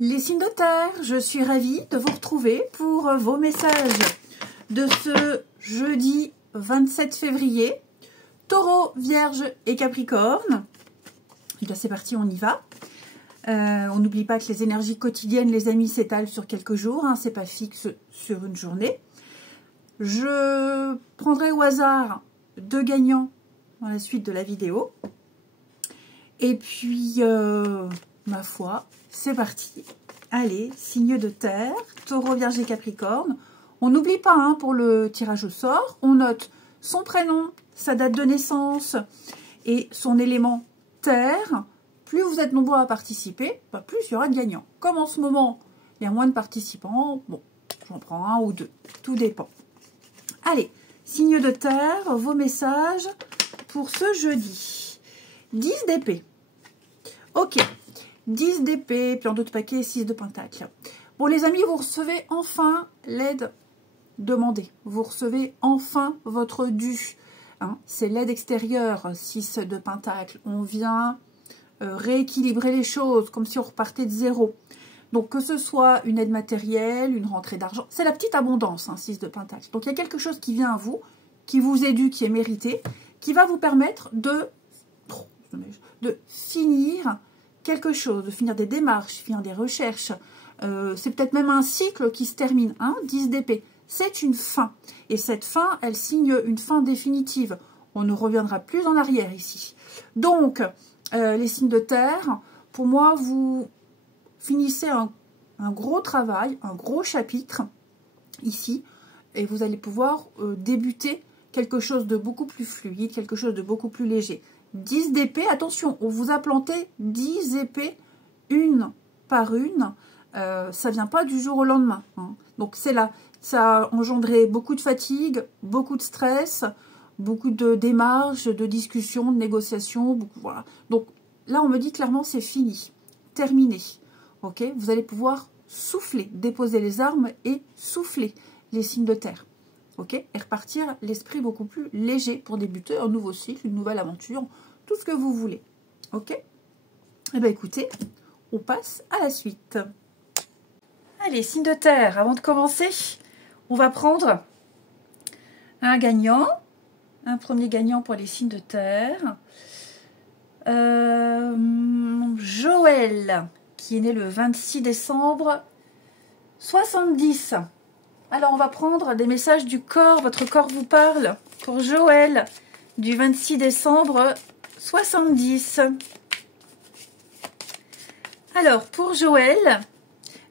Les signes de terre, je suis ravie de vous retrouver pour vos messages de ce jeudi 27 février. Taureau, Vierge et Capricorne. Et bien c'est parti, on y va. On n'oublie pas que les énergies quotidiennes, les amis, s'étalent sur quelques jours. Hein, c'est pas fixe sur une journée. Je prendrai au hasard 2 gagnants dans la suite de la vidéo. Et puis, ma foi, c'est parti. Allez, signe de terre, Taureau, Vierge et Capricorne. On n'oublie pas, hein, pour le tirage au sort, on note son prénom, sa date de naissance et son élément terre. Plus vous êtes nombreux à participer, plus il y aura de gagnants. Comme en ce moment, il y a moins de participants, bon, j'en prends 1 ou 2, tout dépend. Allez, signe de terre, vos messages pour ce jeudi. 10 d'épée. Ok, 10 d'épée, puis en d'autres paquets, 6 de pentacle. Bon les amis, vous recevez enfin l'aide demandée. Vous recevez enfin votre dû. Hein, c'est l'aide extérieure, 6 de pentacle. On vient rééquilibrer les choses, comme si on repartait de zéro. Donc que ce soit une aide matérielle, une rentrée d'argent, c'est la petite abondance, hein, 6 de pentacle. Donc il y a quelque chose qui vient à vous, qui vous est dû, qui est mérité, qui va vous permettre de finir quelque chose, de finir des démarches, finir des recherches. C'est peut-être même un cycle qui se termine, hein, 10 d'épée. C'est une fin. Et cette fin, elle signe une fin définitive. On ne reviendra plus en arrière ici. Donc, les signes de terre, pour moi, vous finissez un gros travail, un gros chapitre ici. Et vous allez pouvoir débuter quelque chose de beaucoup plus fluide, quelque chose de beaucoup plus léger. 10 d'épée, attention, on vous a planté 10 épées, une par une. Ça vient pas du jour au lendemain. Hein. Donc c'est là, ça a engendré beaucoup de fatigue, beaucoup de stress, beaucoup de démarches, de discussions, de négociations. Beaucoup, voilà. Donc là, on me dit clairement c'est fini, terminé. Ok, vous allez pouvoir souffler, déposer les armes et souffler les signes de terre. Ok, et repartir l'esprit beaucoup plus léger pour débuter un nouveau cycle, une nouvelle aventure, tout ce que vous voulez. Ok. Eh bien écoutez, on passe à la suite. Allez, signe de terre, avant de commencer, on va prendre un gagnant, un premier gagnant pour les signes de terre. Joël, qui est né le 26 décembre 70. Alors, on va prendre des messages du corps, votre corps vous parle, pour Joël, du 26 décembre 70. Alors, pour Joël,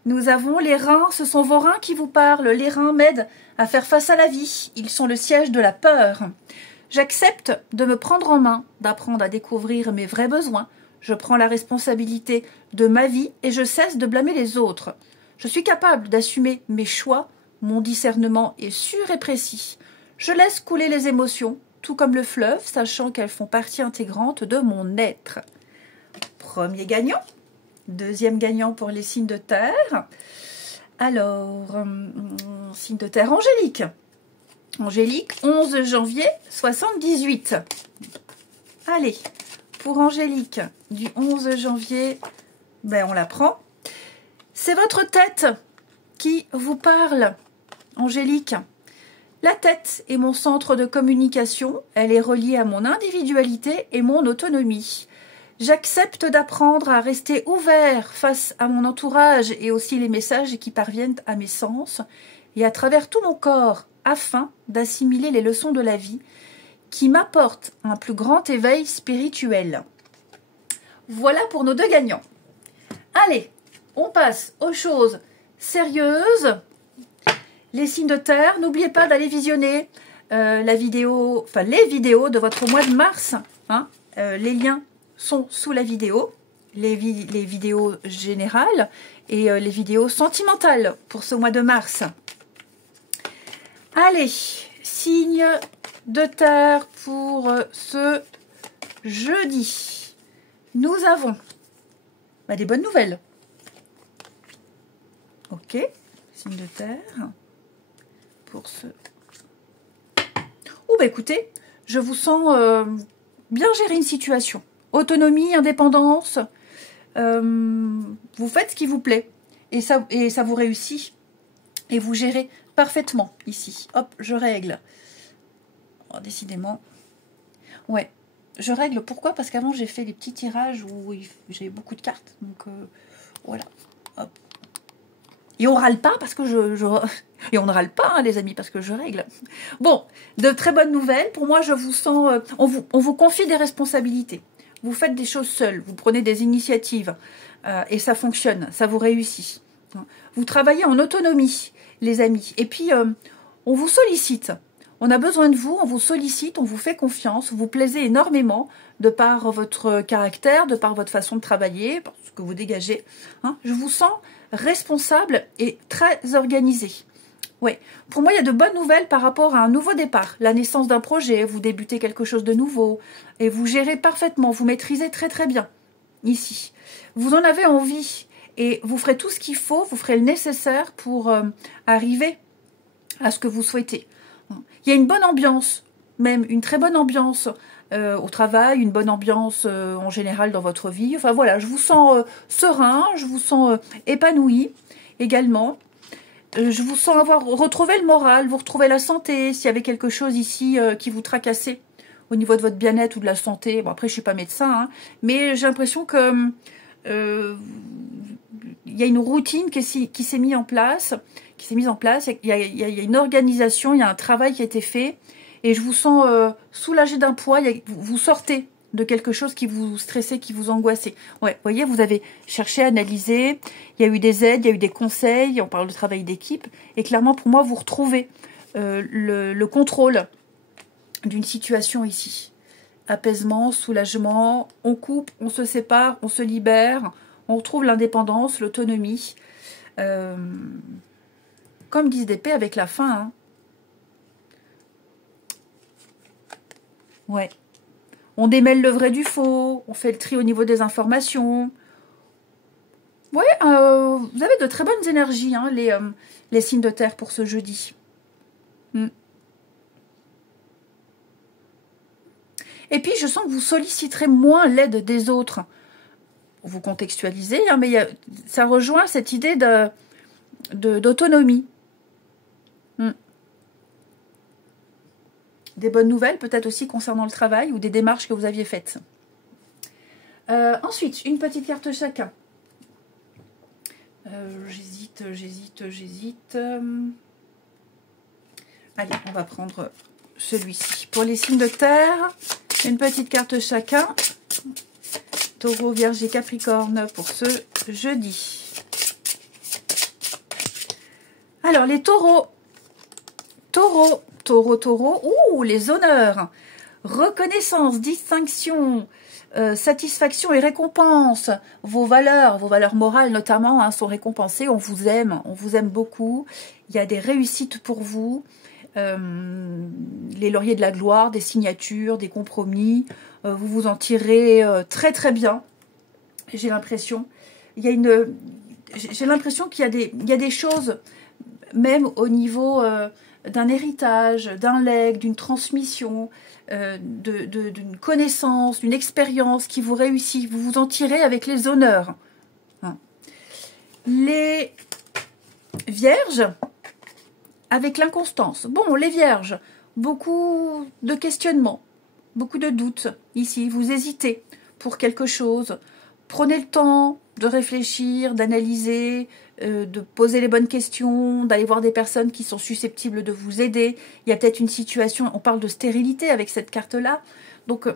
nous avons les reins, ce sont vos reins qui vous parlent. Les reins m'aident à faire face à la vie. Ils sont le siège de la peur. J'accepte de me prendre en main, d'apprendre à découvrir mes vrais besoins. Je prends la responsabilité de ma vie et je cesse de blâmer les autres. Je suis capable d'assumer mes choix. Mon discernement est sûr et précis. Je laisse couler les émotions, tout comme le fleuve, sachant qu'elles font partie intégrante de mon être. Premier gagnant. Deuxième gagnant pour les signes de terre. Alors, signe de terre, Angélique. Angélique, 11 janvier 78. Allez, pour Angélique, du 11 janvier, on la prend. C'est votre tête qui vous parle, Angélique. La tête est mon centre de communication. Elle est reliée à mon individualité et mon autonomie. J'accepte d'apprendre à rester ouvert face à mon entourage et aussi les messages qui parviennent à mes sens et à travers tout mon corps afin d'assimiler les leçons de la vie qui m'apportent un plus grand éveil spirituel. Voilà pour nos 2 gagnants. Allez, on passe aux choses sérieuses. Les signes de terre, n'oubliez pas d'aller visionner les vidéos de votre mois de mars. Hein, les liens sont sous la vidéo, les vidéos générales et les vidéos sentimentales pour ce mois de mars. Allez, signe de terre pour ce jeudi. Nous avons des bonnes nouvelles. Ok, signe de terre pour ce... écoutez, je vous sens bien gérer une situation. Autonomie, indépendance, vous faites ce qui vous plaît. et ça vous réussit. Et vous gérez parfaitement ici. Hop, je règle. Oh, décidément. Ouais, je règle. Pourquoi? Parce qu'avant, j'ai fait des petits tirages où j'ai beaucoup de cartes. Donc, voilà. Hop. Et on râle pas parce que Et on ne râle pas, hein, les amis, parce que je règle. Bon, de très bonnes nouvelles. Pour moi, je vous sens... on vous confie des responsabilités. Vous faites des choses seuls. Vous prenez des initiatives. Et ça fonctionne. Ça vous réussit. Vous travaillez en autonomie, les amis. Et puis, on vous sollicite. On a besoin de vous, on vous sollicite, on vous fait confiance. Vous plaisez énormément de par votre caractère, de par votre façon de travailler, par ce que vous dégagez. Hein. Je vous sens responsable et très organisé. Ouais. Pour moi, il y a de bonnes nouvelles par rapport à un nouveau départ. La naissance d'un projet, vous débutez quelque chose de nouveau. Et vous gérez parfaitement, vous maîtrisez très très bien. Ici. Vous en avez envie. Et vous ferez tout ce qu'il faut, vous ferez le nécessaire pour arriver à ce que vous souhaitez. Il y a une bonne ambiance, même une très bonne ambiance au travail, une bonne ambiance en général dans votre vie. Enfin voilà, je vous sens serein, je vous sens épanoui également. Je vous sens avoir retrouvé le moral, vous retrouvez la santé, s'il y avait quelque chose ici qui vous tracassait au niveau de votre bien-être ou de la santé. Bon, après, je ne suis pas médecin, hein, mais j'ai l'impression que il y a une routine qui s'est mise en place, il y a une organisation, il y a un travail qui a été fait, et je vous sens soulagé d'un poids, vous sortez de quelque chose qui vous stressait, qui vous angoissait. Ouais, vous voyez, vous avez cherché, analysé, il y a eu des aides, il y a eu des conseils, on parle de travail d'équipe, et clairement pour moi, vous retrouvez le contrôle d'une situation ici. Apaisement, soulagement, on coupe, on se sépare, on se libère, on retrouve l'indépendance, l'autonomie. Comme 10 d'épée avec la fin. Hein. Ouais. On démêle le vrai du faux, on fait le tri au niveau des informations. Ouais, vous avez de très bonnes énergies, hein, les signes de terre pour ce jeudi. Et puis, je sens que vous solliciterez moins l'aide des autres. Vous contextualisez, hein, mais ça rejoint cette idée d'autonomie. Des bonnes nouvelles, peut-être aussi concernant le travail ou des démarches que vous aviez faites. Ensuite, une petite carte chacun. J'hésite. Allez, on va prendre celui-ci. Pour les signes de terre, une petite carte chacun. Taureau, Vierge et Capricorne pour ce jeudi. Alors, les taureaux. Taureau. Ouh, les honneurs. Reconnaissance, distinction, satisfaction et récompense. Vos valeurs morales notamment, hein, sont récompensées. On vous aime beaucoup. Il y a des réussites pour vous. Les lauriers de la gloire, des signatures, des compromis. Vous vous en tirez très très bien. J'ai l'impression. J'ai l'impression qu'il y a des choses, même au niveau d'un héritage, d'un legs, d'une transmission, d'une connaissance, d'une expérience qui vous réussit. Vous vous en tirez avec les honneurs. Hein. Les vierges, avec l'inconstance. Bon, les vierges, beaucoup de questionnements, beaucoup de doutes. Ici, vous hésitez pour quelque chose. Prenez le temps de réfléchir, d'analyser, de poser les bonnes questions, d'aller voir des personnes qui sont susceptibles de vous aider. Il y a peut-être une situation, on parle de stérilité avec cette carte-là. Donc,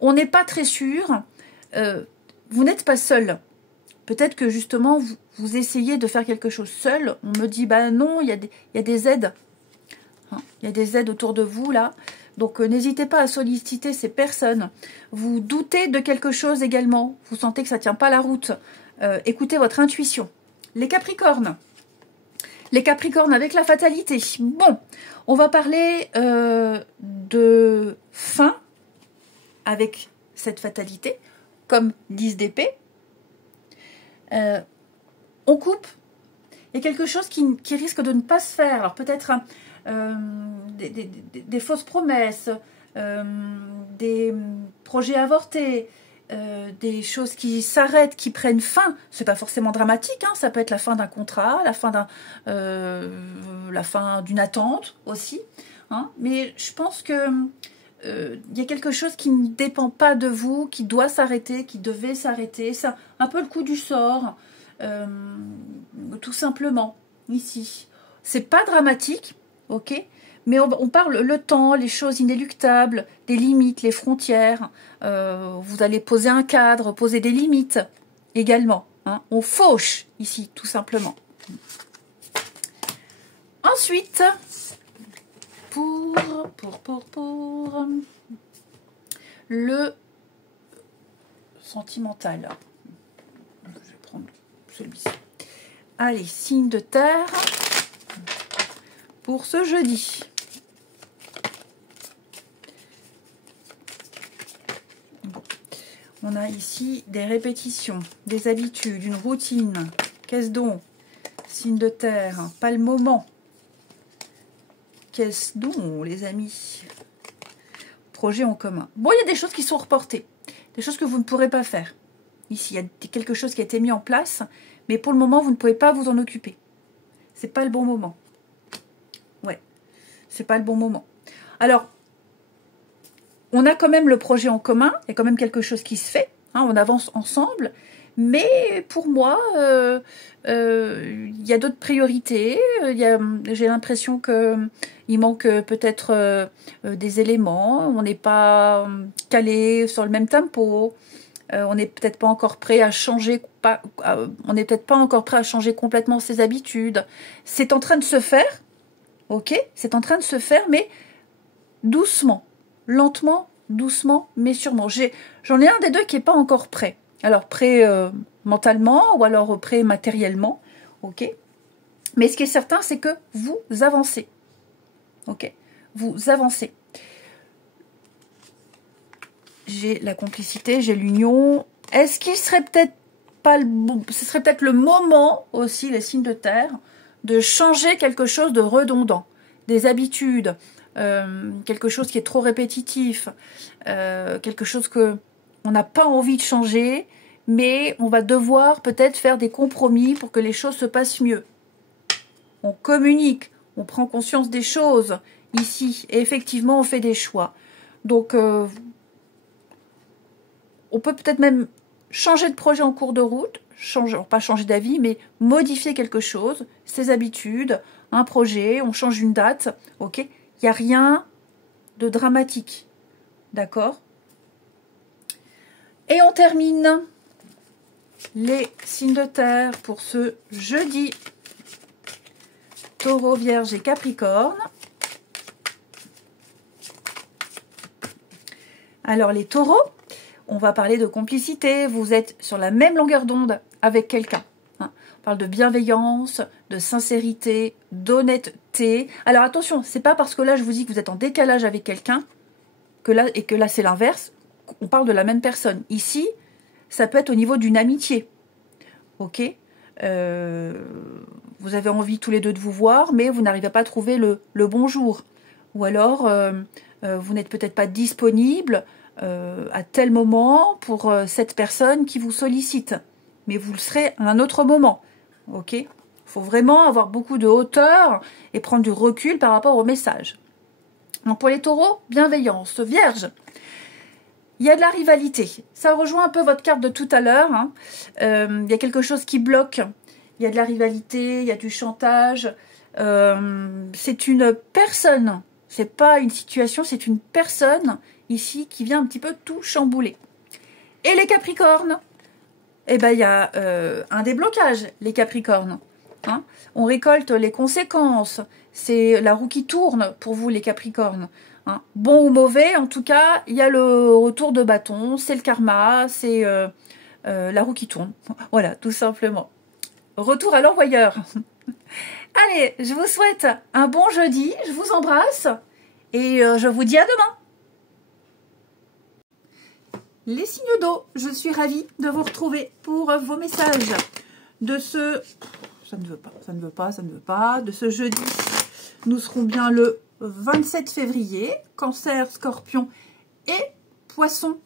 on n'est pas très sûr. Vous n'êtes pas seul. Peut-être que justement, vous essayez de faire quelque chose seul. On me dit, bah non, il y a des aides. Hein, il y a des aides autour de vous, là. Donc, n'hésitez pas à solliciter ces personnes. Vous doutez de quelque chose également. Vous sentez que ça ne tient pas la route. Écoutez votre intuition. Les Capricornes. Les Capricornes avec la fatalité. Bon, on va parler de fin avec cette fatalité, comme 10 d'épée. On coupe. Il y a quelque chose qui risque de ne pas se faire. Alors peut-être des fausses promesses, des projets avortés, des choses qui s'arrêtent, qui prennent fin. C'est pas forcément dramatique, hein, ça peut être la fin d'un contrat, la fin d'une attente aussi. Hein, mais je pense que il y a quelque chose qui ne dépend pas de vous, qui doit s'arrêter, qui devait s'arrêter. C'est un peu le coup du sort, tout simplement, ici. C'est pas dramatique, ok, mais on parle le temps, les choses inéluctables, les limites, les frontières. Vous allez poser un cadre, poser des limites également. Hein. On fauche ici, tout simplement. Ensuite, pour le sentimental, je vais prendre celui-ci. Allez, signe de terre pour ce jeudi. Bon. On a ici des répétitions, des habitudes, une routine. Qu'est-ce donc? Signe de terre, pas le moment. Qu'est-ce donc, les amis? Projet en commun. Bon, il y a des choses qui sont reportées, des choses que vous ne pourrez pas faire. Ici, il y a quelque chose qui a été mis en place, mais pour le moment, vous ne pouvez pas vous en occuper. C'est pas le bon moment. Ouais, c'est pas le bon moment. Alors, on a quand même le projet en commun, il y a quand même quelque chose qui se fait, hein, on avance ensemble, mais pour moi, il y a d'autres priorités. J'ai l'impression qu'il manque peut-être des éléments. On n'est pas calé sur le même tempo. On n'est peut-être pas encore prêt à changer. On n'est peut-être pas encore prêt à changer complètement ses habitudes. C'est en train de se faire, ok. C'est en train de se faire, mais doucement, lentement, doucement, mais sûrement. J'en ai un des deux qui n'est pas encore prêt. Alors, prêt mentalement ou alors prêt matériellement, ok. Mais ce qui est certain, c'est que vous avancez, ok. Vous avancez. J'ai la complicité, j'ai l'union. Est-ce qu'il serait peut-être pas le bon, ce serait peut-être le moment aussi, les signes de terre, de changer quelque chose de redondant, des habitudes, quelque chose qui est trop répétitif, quelque chose que on n'a pas envie de changer, mais on va devoir peut-être faire des compromis pour que les choses se passent mieux. On communique, on prend conscience des choses ici, et effectivement on fait des choix. Donc on peut peut-être même changer de projet en cours de route, pas changer d'avis, mais modifier quelque chose, ses habitudes, un projet, on change une date, ok. Il n'y a rien de dramatique, d'accord. Et on termine les signes de terre pour ce jeudi. Taureau, Vierge et Capricorne. Alors les taureaux, on va parler de complicité. Vous êtes sur la même longueur d'onde avec quelqu'un. Hein. On parle de bienveillance, de sincérité, d'honnêteté. Alors attention, c'est pas parce que là je vous dis que vous êtes en décalage avec quelqu'un que là c'est l'inverse. On parle de la même personne. Ici, ça peut être au niveau d'une amitié. Ok, vous avez envie tous les deux de vous voir, mais vous n'arrivez pas à trouver le bon jour. Ou alors, vous n'êtes peut-être pas disponible à tel moment pour cette personne qui vous sollicite. Mais vous le serez à un autre moment. Ok, il faut vraiment avoir beaucoup de hauteur et prendre du recul par rapport au message. Donc pour les taureaux, bienveillance. Vierge. Il y a de la rivalité. Ça rejoint un peu votre carte de tout à l'heure. Hein. Il y a quelque chose qui bloque. Il y a de la rivalité, il y a du chantage. C'est une personne. C'est pas une situation, c'est une personne ici qui vient un petit peu tout chambouler. Et les Capricornes, eh ben, il y a un déblocage, les Capricornes. Hein. On récolte les conséquences. C'est la roue qui tourne pour vous, les Capricornes. Hein. Bon ou mauvais, en tout cas, il y a le retour de bâton, c'est le karma, c'est la roue qui tourne. Voilà, tout simplement. Retour à l'envoyeur. Allez, je vous souhaite un bon jeudi, je vous embrasse et je vous dis à demain. Les signes d'eau, je suis ravie de vous retrouver pour vos messages de ce... Ça ne veut pas. De ce jeudi, nous serons bien le 27 février. Cancer, Scorpion et Poisson.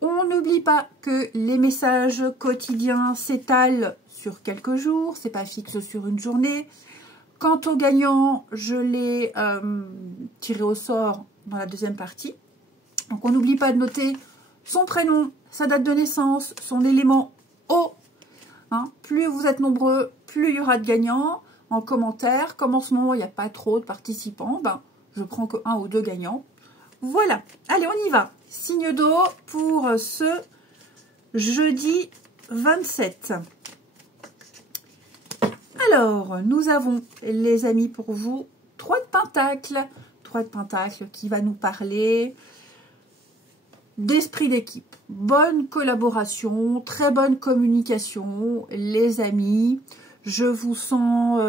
On n'oublie pas que les messages quotidiens s'étalent sur quelques jours, c'est pas fixe sur une journée. Quant au gagnant, je l'ai tiré au sort dans la deuxième partie. Donc on n'oublie pas de noter son prénom, sa date de naissance, son élément O. Hein, plus vous êtes nombreux, plus il y aura de gagnants. En commentaire, comme en ce moment il n'y a pas trop de participants, ben, je prends que 1 ou 2 gagnants. Voilà, allez on y va. Signe d'eau pour ce jeudi 27. Alors, nous avons, les amis, pour vous, 3 de pentacles. 3 de pentacles qui va nous parler d'esprit d'équipe. Bonne collaboration, très bonne communication, les amis. Je vous sens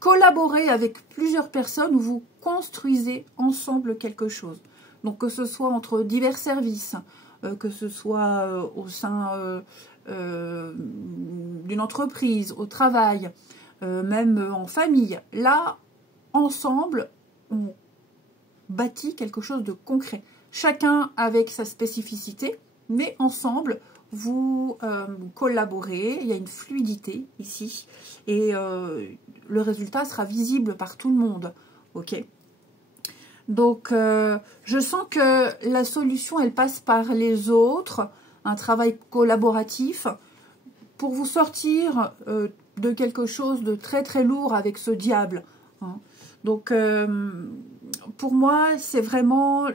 collaborer avec plusieurs personnes où vous construisez ensemble quelque chose. Donc, que ce soit entre divers services, que ce soit au sein d'une entreprise, au travail, même en famille. Là, ensemble, on bâtit quelque chose de concret. Chacun avec sa spécificité, mais ensemble, vous collaborez. Il y a une fluidité ici. Et le résultat sera visible par tout le monde. Ok ? Donc, je sens que la solution, elle passe par les autres, un travail collaboratif pour vous sortir de quelque chose de très très lourd avec ce diable. Hein. Donc, pour moi, c'est vraiment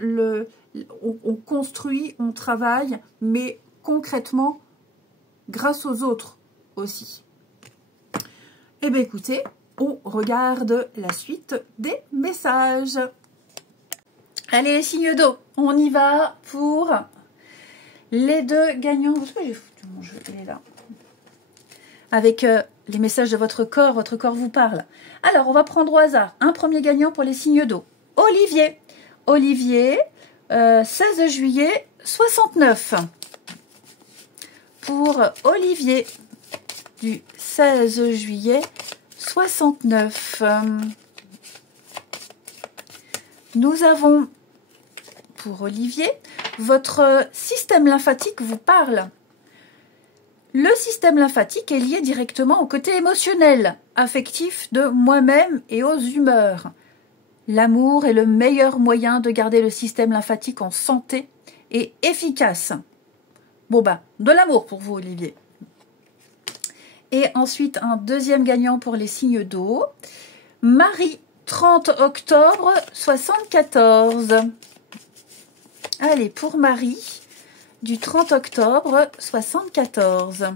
on construit, on travaille, mais concrètement, grâce aux autres aussi. Eh bien, écoutez, on regarde la suite des messages. Allez, les signes d'eau, on y va pour les 2 gagnants. Où est-ce que j'ai foutu mon jeu? Il est là. Avec les messages de votre corps vous parle. Alors, on va prendre au hasard un premier gagnant pour les signes d'eau. Olivier. Olivier, 16 juillet 69. Pour Olivier, du 16 juillet 69. Nous avons, pour Olivier, votre système lymphatique vous parle. Le système lymphatique est lié directement au côté émotionnel, affectif de moi-même et aux humeurs. L'amour est le meilleur moyen de garder le système lymphatique en santé et efficace. Bon ben, de l'amour pour vous, Olivier. Et ensuite, un deuxième gagnant pour les signes d'eau. Marie, 30 octobre 74. Allez, pour Marie, du 30 octobre 74.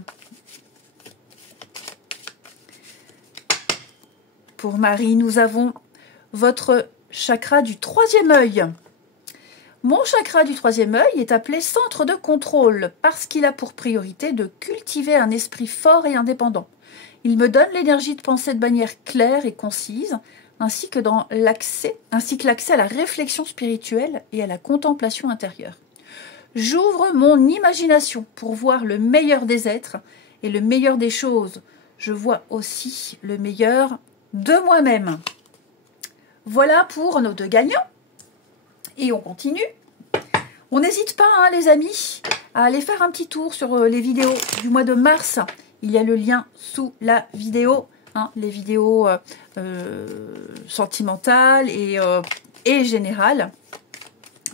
Pour Marie, nous avons votre chakra du 3e œil. Mon chakra du 3e œil est appelé centre de contrôle parce qu'il a pour priorité de cultiver un esprit fort et indépendant. Il me donne l'énergie de penser de manière claire et concise, ainsi que l'accès à la réflexion spirituelle et à la contemplation intérieure. J'ouvre mon imagination pour voir le meilleur des êtres et le meilleur des choses. Je vois aussi le meilleur de moi-même. Voilà pour nos 2 gagnants. Et on continue. On n'hésite pas, hein, les amis, à aller faire un petit tour sur les vidéos du mois de mars. Il y a le lien sous la vidéo. Hein, les vidéos sentimentales et générales.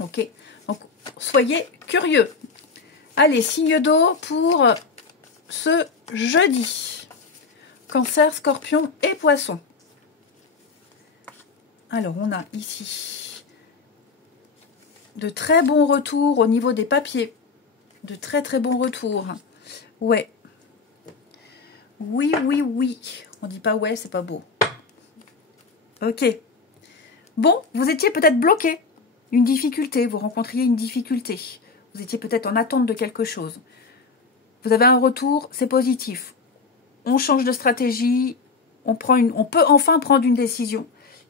Ok. Donc, soyez curieux. Allez, signe d'eau pour ce jeudi. Cancer, Scorpion et Poisson. Alors, on a ici de très bons retours au niveau des papiers. De très très bons retours. Ouais. Oui, oui, oui. On dit pas ouais, c'est pas beau. Ok. Bon, vous étiez peut-être bloqué. Une difficulté, vous rencontriez une difficulté. Vous étiez peut-être en attente de quelque chose. Vous avez un retour, c'est positif. On change de stratégie, on peut enfin prendre une décision.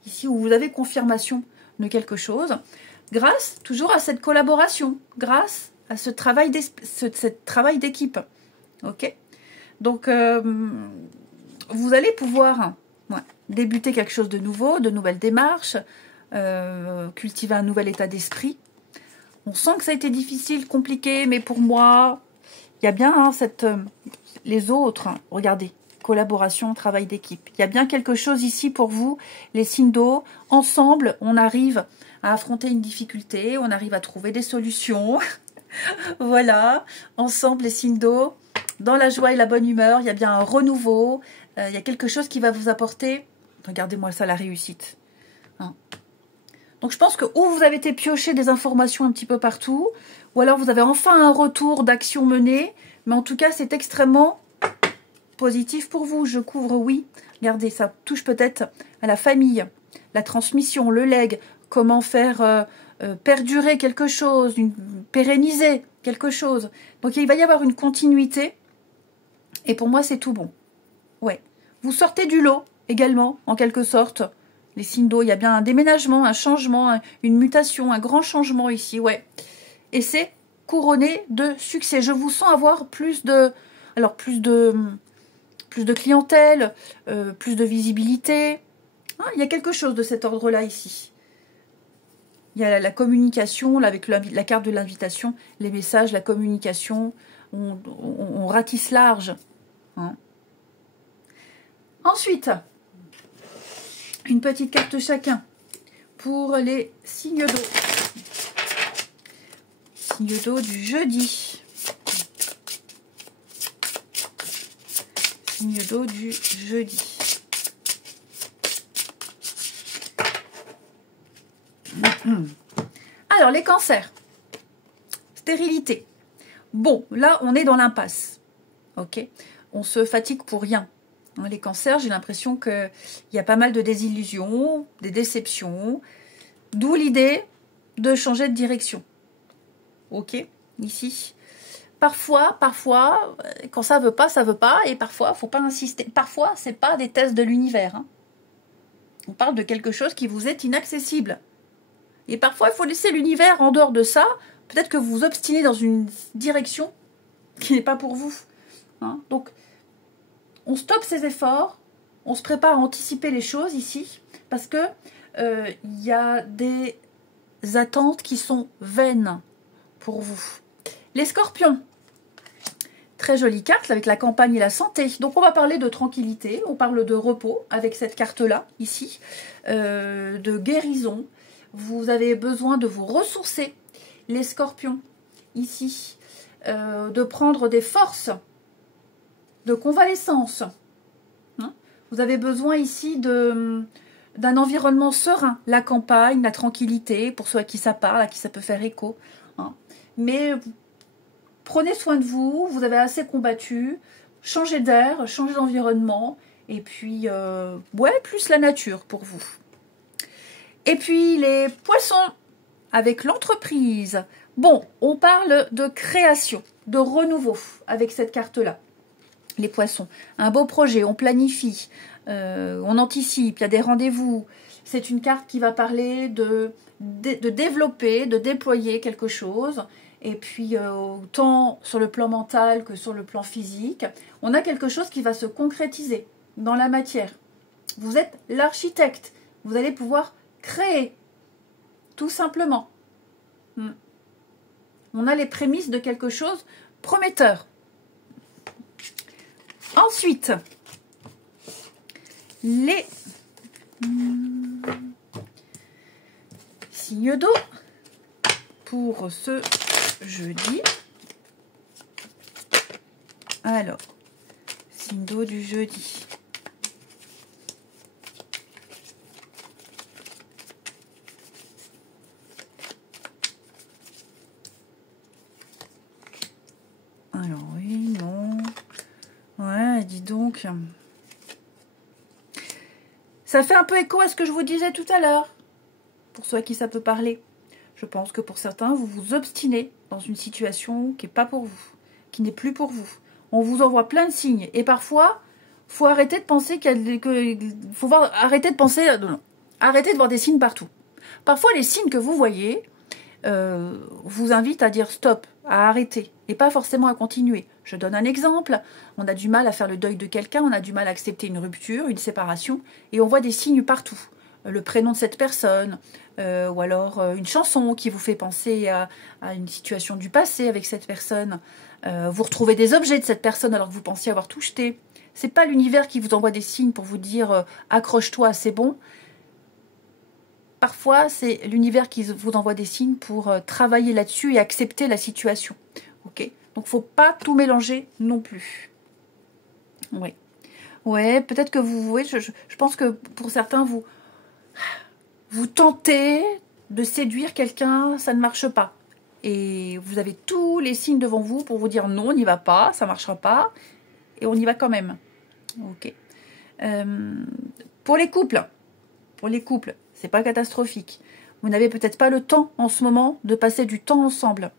Ici où vous avez confirmation de quelque chose, grâce toujours à cette collaboration, grâce à ce travail d'équipe. Ok. Donc, vous allez pouvoir débuter quelque chose de nouveau, de nouvelles démarches, cultiver un nouvel état d'esprit. On sent que ça a été difficile, compliqué, mais pour moi, il y a bien hein, les autres, hein, regardez, collaboration, travail d'équipe. Il y a bien quelque chose ici pour vous, les signes d'eau. Ensemble, on arrive à affronter une difficulté, on arrive à trouver des solutions. Voilà, ensemble, les signes d'eau, dans la joie et la bonne humeur, il y a bien un renouveau, il y a quelque chose qui va vous apporter, regardez-moi ça, la réussite. Hein. Donc je pense que ou vous avez été piocher des informations un petit peu partout, ou alors vous avez enfin un retour d'action menée, mais en tout cas c'est extrêmement positif pour vous, je couvre oui. Regardez, ça touche peut-être à la famille, la transmission, le legs, comment faire perdurer quelque chose, pérenniser quelque chose. Donc il va y avoir une continuité, et pour moi c'est tout bon. Ouais. Vous sortez du lot également, en quelque sorte. Les signes d'eau, il y a bien un déménagement, un changement, une mutation, un grand changement ici, ouais. Et c'est couronné de succès. Je vous sens avoir plus de clientèle, plus de visibilité. Ah, il y a quelque chose de cet ordre-là ici. Il y a la communication, là, avec la carte de l'invitation, les messages, la communication, on ratisse large. Hein. Ensuite, une petite carte chacun pour les signes d'eau. Signes d'eau du jeudi. Signes d'eau du jeudi. Alors, les cancers. Stérilité. Bon, là, on est dans l'impasse. Ok, on se fatigue pour rien. Les cancers, j'ai l'impression qu'il y a pas mal de désillusions, des déceptions. D'où l'idée de changer de direction. Ok, ici. Parfois, quand ça veut pas, ça veut pas. Et parfois, faut pas insister. Parfois, c'est pas des tests de l'univers. Hein. On parle de quelque chose qui vous est inaccessible. Et parfois, il faut laisser l'univers en dehors de ça. Peut-être que vous vous obstinez dans une direction qui n'est pas pour vous. Hein. Donc, on stoppe ses efforts. On se prépare à anticiper les choses ici. Parce que y a des attentes qui sont vaines pour vous. Les scorpions. Très jolie carte avec la campagne et la santé. Donc, on va parler de tranquillité. On parle de repos avec cette carte-là, ici. De guérison. Vous avez besoin de vous ressourcer, les scorpions, ici, de prendre des forces de convalescence. Hein, vous avez besoin ici d'un environnement serein, la campagne, la tranquillité, pour ceux à qui ça parle, à qui ça peut faire écho. Hein. Mais prenez soin de vous, vous avez assez combattu, changez d'air, changez d'environnement, et puis, ouais, plus la nature pour vous. Et puis les poissons avec l'entreprise. Bon, on parle de création, de renouveau avec cette carte-là. Les poissons, un beau projet, on planifie, on anticipe, il y a des rendez-vous. C'est une carte qui va parler de développer, de déployer quelque chose. Et puis, autant sur le plan mental que sur le plan physique, on a quelque chose qui va se concrétiser dans la matière. Vous êtes l'architecte, vous allez pouvoir créer, tout simplement. On a les prémices de quelque chose prometteur. Ensuite, les signes d'eau pour ce jeudi. Alors, signe d'eau du jeudi. Alors oui, non. Ouais, dis donc. Ça fait un peu écho à ce que je vous disais tout à l'heure. Pour ceux à qui ça peut parler. Je pense que pour certains, vous vous obstinez dans une situation qui n'est pas pour vous, qui n'est plus pour vous. On vous envoie plein de signes. Et parfois, il faut arrêter de penser arrêter de voir des signes partout. Parfois, les signes que vous voyez vous invitent à dire stop, à arrêter, et pas forcément à continuer. Je donne un exemple. On a du mal à faire le deuil de quelqu'un, on a du mal à accepter une rupture, une séparation, et on voit des signes partout. le prénom de cette personne, ou alors une chanson qui vous fait penser à une situation du passé avec cette personne. Vous retrouvez des objets de cette personne alors que vous pensiez avoir tout jeté. C'est pas l'univers qui vous envoie des signes pour vous dire accroche-toi, c'est bon. Parfois, c'est l'univers qui vous envoie des signes pour travailler là-dessus et accepter la situation. Ok? Donc, faut pas tout mélanger non plus. Oui. Ouais, peut-être que vous voyez, je pense que pour certains, vous tentez de séduire quelqu'un, ça ne marche pas. Et vous avez tous les signes devant vous pour vous dire non, on n'y va pas, ça ne marchera pas. Et on y va quand même. Ok. Pour les couples, c'est pas catastrophique. Vous n'avez peut-être pas le temps en ce moment de passer du temps ensemble.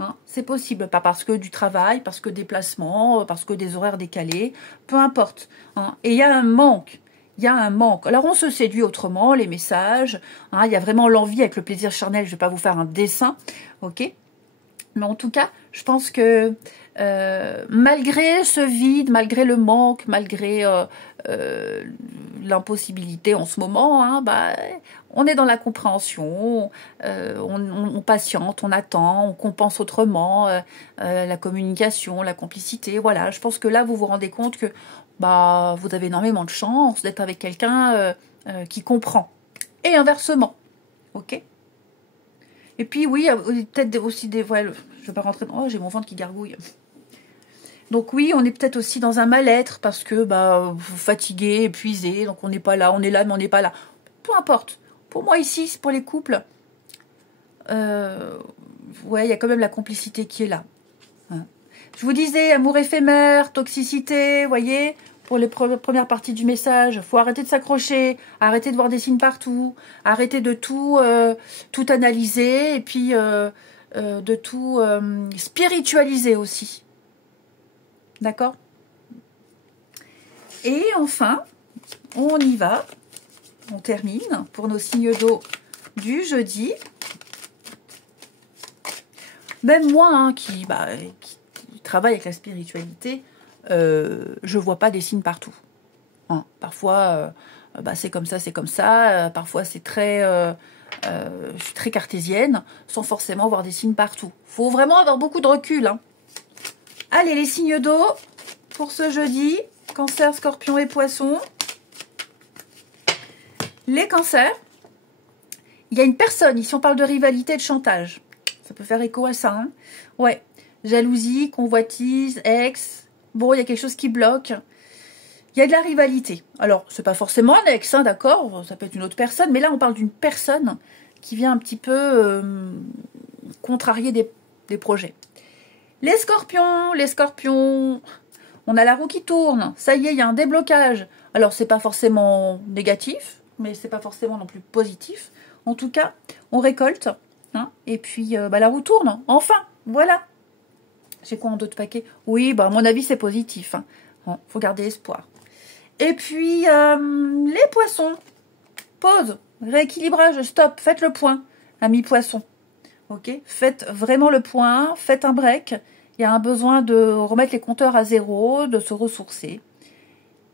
Hein, c'est possible, pas parce que du travail, parce que déplacement, parce que des horaires décalés, peu importe. Hein. Et il y a un manque. Il y a un manque. Alors on se séduit autrement, les messages. Hein, il y a vraiment l'envie avec le plaisir charnel. Je ne vais pas vous faire un dessin, ok? Mais en tout cas, je pense que malgré ce vide, malgré le manque, malgré l'impossibilité en ce moment, hein, bah, on est dans la compréhension, on patiente, on attend, on compense autrement, la communication, la complicité. Voilà, je pense que là, vous vous rendez compte que bah, vous avez énormément de chance d'être avec quelqu'un qui comprend. Et inversement, ok? Et puis oui, peut-être aussi des... Ouais, je ne vais pas rentrer dans... Oh, j'ai mon ventre qui gargouille. Donc oui, on est peut-être aussi dans un mal-être parce que bah, vous fatigué, épuisé, donc on n'est pas là, on est là, mais on n'est pas là. Peu importe. Pour moi ici, c'est pour les couples. Ouais, il y a quand même la complicité qui est là. Hein. Je vous disais, amour éphémère, toxicité, voyez, pour les premières parties du message, il faut arrêter de s'accrocher, arrêter de voir des signes partout, arrêter de tout analyser et puis de tout spiritualiser aussi. D'accord? Et enfin, on y va. On termine pour nos signes d'eau du jeudi. Même moi, hein, qui travaille avec la spiritualité, je vois pas des signes partout. Hein, parfois, c'est comme ça, c'est comme ça. Parfois, c'est très... je suis très cartésienne, sans forcément voir des signes partout. Faut vraiment avoir beaucoup de recul. Hein. Allez, les signes d'eau pour ce jeudi. Cancer, Scorpion et Poisson. Les cancers. Il y a une personne, ici on parle de rivalité et de chantage. Ça peut faire écho à ça. Hein. Ouais. Jalousie, convoitise, ex. Bon, il y a quelque chose qui bloque. Il y a de la rivalité. Alors, c'est pas forcément un ex, hein, d'accord? Ça peut être une autre personne. Mais là, on parle d'une personne qui vient un petit peu contrarier des projets. Les scorpions, on a la roue qui tourne. Ça y est, il y a un déblocage. Alors, c'est pas forcément négatif, mais c'est pas forcément non plus positif. En tout cas, on récolte. Hein, et puis, la roue tourne. Enfin, voilà. J'ai quoi en d'autres paquets? Oui, à mon avis, c'est positif. Hein. Bon, faut garder espoir. Et puis, les poissons. Pause. Rééquilibrage. Stop. Faites le point. Amis poissons. Ok, faites vraiment le point, faites un break. Il y a un besoin de remettre les compteurs à zéro, de se ressourcer.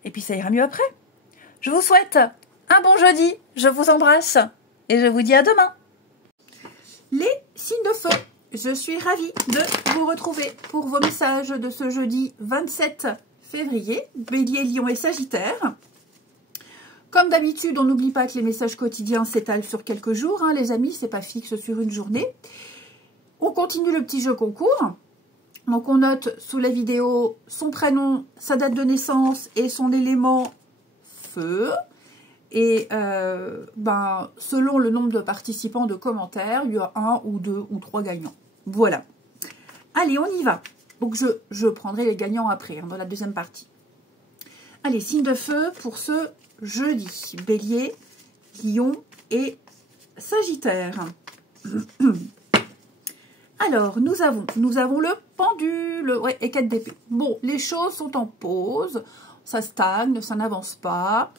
Et puis ça ira mieux après. Je vous souhaite un bon jeudi. Je vous embrasse. Et je vous dis à demain. Les signes de feu. Je suis ravie de vous retrouver pour vos messages de ce jeudi 27 février. Bélier, Lion et Sagittaire. Comme d'habitude, on n'oublie pas que les messages quotidiens s'étalent sur quelques jours. Hein, les amis, c'est pas fixe sur une journée. On continue le petit jeu concours. Donc, on note sous la vidéo son prénom, sa date de naissance et son élément feu. Et selon le nombre de participants de commentaires, il y a 1 ou 2 ou 3 gagnants. Voilà. Allez, on y va. Donc, je prendrai les gagnants après, hein, dans la deuxième partie. Allez, signe de feu pour ce jeudi. Bélier, Lion et Sagittaire. Alors, nous avons le pendule, ouais, et 4 d'épée. Bon, les choses sont en pause, ça stagne, ça n'avance pas.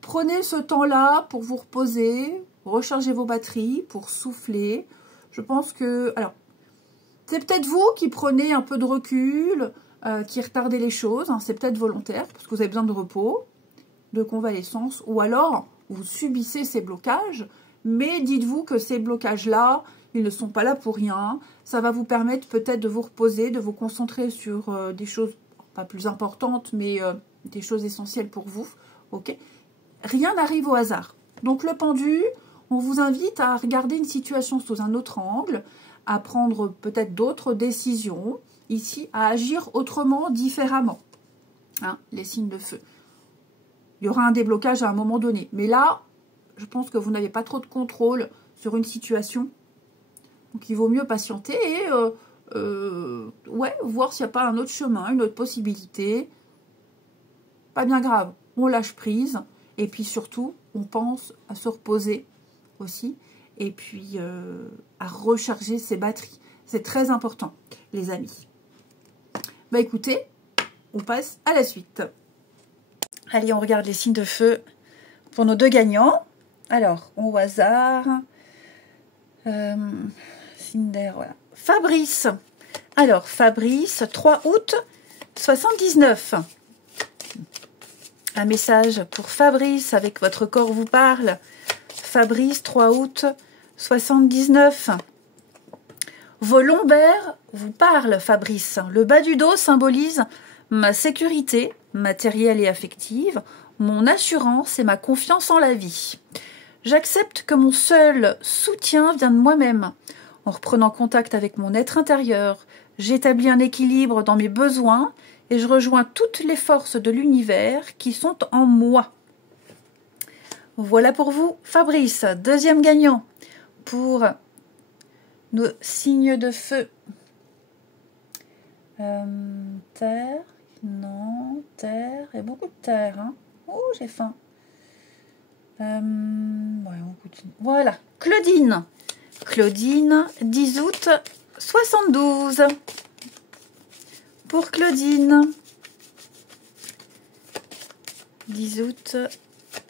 Prenez ce temps-là pour vous reposer, recharger vos batteries, pour souffler. Je pense que... Alors, c'est peut-être vous qui prenez un peu de recul, qui retardez les choses. Hein, c'est peut-être volontaire, parce que vous avez besoin de repos, de convalescence. Ou alors, vous subissez ces blocages, mais dites-vous que ces blocages-là, ils ne sont pas là pour rien. Ça va vous permettre peut-être de vous reposer, de vous concentrer sur des choses pas plus importantes, mais des choses essentielles pour vous. Ok? Rien n'arrive au hasard. Donc le pendu, on vous invite à regarder une situation sous un autre angle, à prendre peut-être d'autres décisions, ici, à agir autrement, différemment. Hein, les signes de feu. Il y aura un déblocage à un moment donné. Mais là, je pense que vous n'avez pas trop de contrôle sur une situation. Donc il vaut mieux patienter et ouais, voir s'il n'y a pas un autre chemin, une autre possibilité. Pas bien grave, on lâche prise. Et puis surtout, on pense à se reposer aussi. Et puis à recharger ses batteries. C'est très important, les amis. Bah écoutez, on passe à la suite. Allez, on regarde les signes de feu pour nos deux gagnants. Alors, au hasard. Signe d'air, voilà. Fabrice. Alors, Fabrice, 3 août 79. Un message pour Fabrice avec votre corps vous parle. Fabrice, 3 août 79. Vos lombaires vous parlent, Fabrice. Le bas du dos symbolise ma sécurité matérielle et affective, mon assurance et ma confiance en la vie. J'accepte que mon seul soutien vient de moi-même. En reprenant contact avec mon être intérieur, j'établis un équilibre dans mes besoins et je rejoins toutes les forces de l'univers qui sont en moi. Voilà pour vous, Fabrice. Deuxième gagnant pour nos signes de feu. Terre, non, terre, et beaucoup de terre. Hein. Oh, j'ai faim. Ouais, on continue. Voilà, Claudine. Claudine, 10 août 72. Pour Claudine, 10 août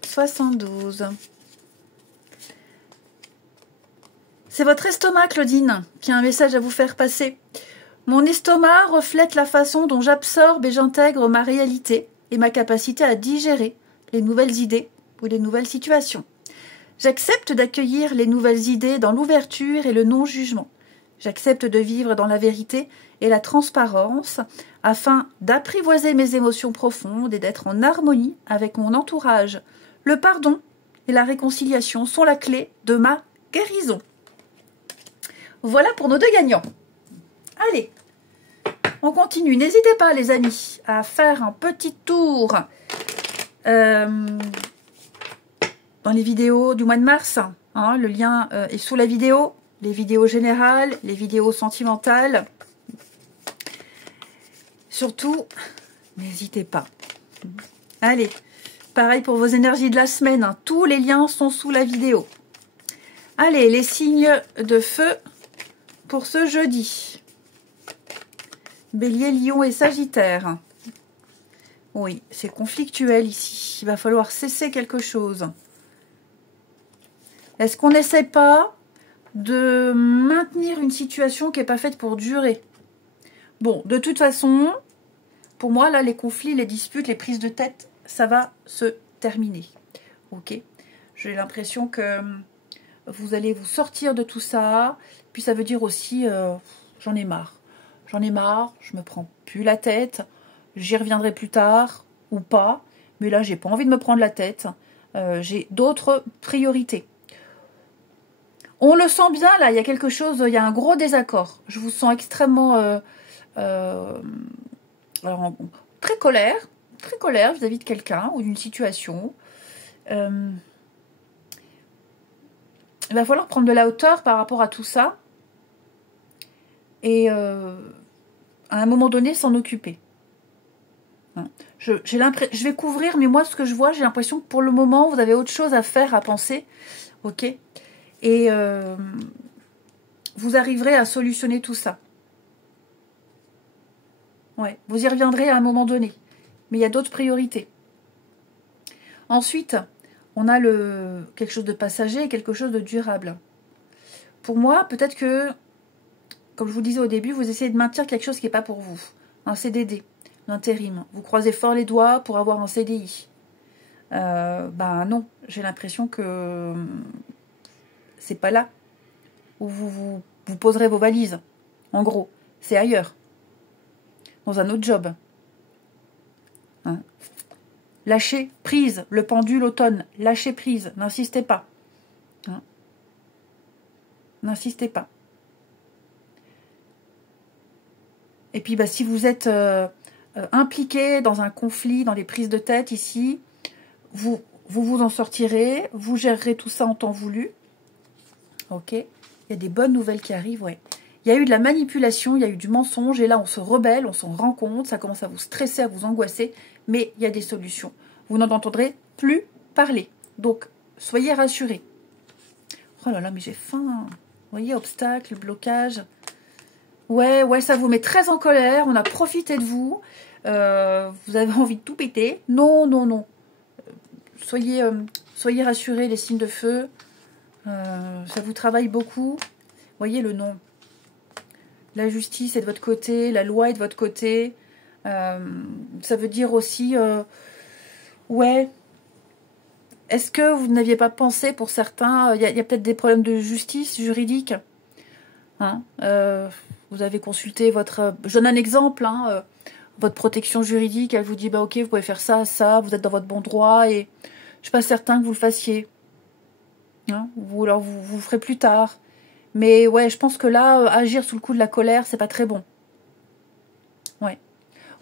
72. C'est votre estomac, Claudine, qui a un message à vous faire passer. Mon estomac reflète la façon dont j'absorbe et j'intègre ma réalité et ma capacité à digérer les nouvelles idées ou les nouvelles situations. J'accepte d'accueillir les nouvelles idées dans l'ouverture et le non-jugement. J'accepte de vivre dans la vérité et la transparence afin d'apprivoiser mes émotions profondes et d'être en harmonie avec mon entourage. Le pardon et la réconciliation sont la clé de ma guérison. Voilà pour nos deux gagnants. Allez, on continue. N'hésitez pas, les amis, à faire un petit tour dans les vidéos du mois de mars. Hein, le lien est sous la vidéo. Les vidéos générales, les vidéos sentimentales. Surtout, n'hésitez pas. Allez, pareil pour vos énergies de la semaine. Hein, tous les liens sont sous la vidéo. Allez, les signes de feu pour ce jeudi. Bélier, Lion et Sagittaire. Oui, c'est conflictuel ici. Il va falloir cesser quelque chose. Est-ce qu'on n'essaie pas de maintenir une situation qui n'est pas faite pour durer? Bon, de toute façon, pour moi, là, les conflits, les disputes, les prises de tête, ça va se terminer. Ok? J'ai l'impression que vous allez vous sortir de tout ça. Puis ça veut dire aussi, j'en ai marre. J'en ai marre, je me prends plus la tête. J'y reviendrai plus tard ou pas. Mais là, j'ai pas envie de me prendre la tête. J'ai d'autres priorités. On le sent bien, là, il y a quelque chose, il y a un gros désaccord. Je vous sens extrêmement alors, très colère vis-à-vis de quelqu'un ou d'une situation. Il va falloir prendre de la hauteur par rapport à tout ça et à un moment donné s'en occuper. Je vais couvrir, mais moi ce que je vois, j'ai l'impression que pour le moment vous avez autre chose à faire, à penser, ok, et vous arriverez à solutionner tout ça. Ouais, vous y reviendrez à un moment donné, mais il y a d'autres priorités. Ensuite, on a quelque chose de passager et quelque chose de durable. Pour moi, peut-être que, comme je vous disais au début, vous essayez de maintenir quelque chose qui n'est pas pour vous. Un CDD, l'intérim. Vous croisez fort les doigts pour avoir un CDI. Ben non, j'ai l'impression que c'est pas là où vous poserez vos valises. En gros, c'est ailleurs, dans un autre job. Hein. Lâchez prise, le pendule automne, lâchez prise, n'insistez pas. Hein. N'insistez pas. Et puis, bah, si vous êtes impliqué dans un conflit, dans les prises de tête ici, vous en sortirez, vous gérerez tout ça en temps voulu. Ok. Il y a des bonnes nouvelles qui arrivent, ouais. Il y a eu de la manipulation, il y a eu du mensonge, et là on se rebelle, on s'en rend compte, ça commence à vous stresser, à vous angoisser, mais il y a des solutions. Vous n'en entendrez plus parler. Donc, soyez rassurés. Oh là là, mais j'ai faim. Vous voyez, obstacle, blocage. Ouais, ça vous met très en colère, on a profité de vous. Vous avez envie de tout péter. Non. Soyez rassurés, les signes de feu. Ça vous travaille beaucoup. Voyez le nom. La justice est de votre côté, la loi est de votre côté. Ça veut dire aussi, ouais, est-ce que vous n'aviez pas pensé pour certains, il y a peut-être des problèmes de justice juridique. Hein, vous avez consulté votre, je donne un exemple, hein, votre protection juridique, elle vous dit, bah ok, vous pouvez faire ça, vous êtes dans votre bon droit, et je suis pas certain que vous le fassiez. Hein, alors vous ferez plus tard. Mais ouais, je pense que là, agir sous le coup de la colère, c'est pas très bon. Ouais.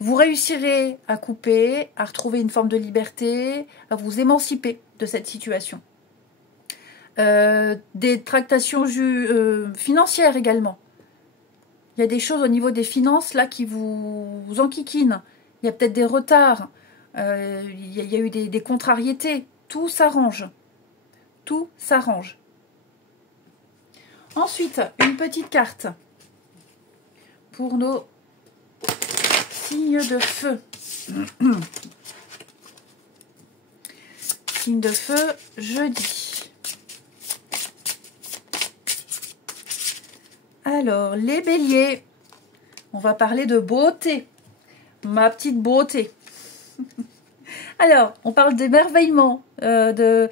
Vous réussirez à couper, à retrouver une forme de liberté, à vous émanciper de cette situation. Des tractations financières également. Il y a des choses au niveau des finances là qui vous enquiquinent. Il y a peut-être des retards. Il y a eu des contrariétés. Tout s'arrange. Tout s'arrange. Ensuite, une petite carte pour nos signes de feu. Signe de feu, jeudi. Alors, les béliers, on va parler de beauté. Ma petite beauté. Alors, on parle d'émerveillement, d'art,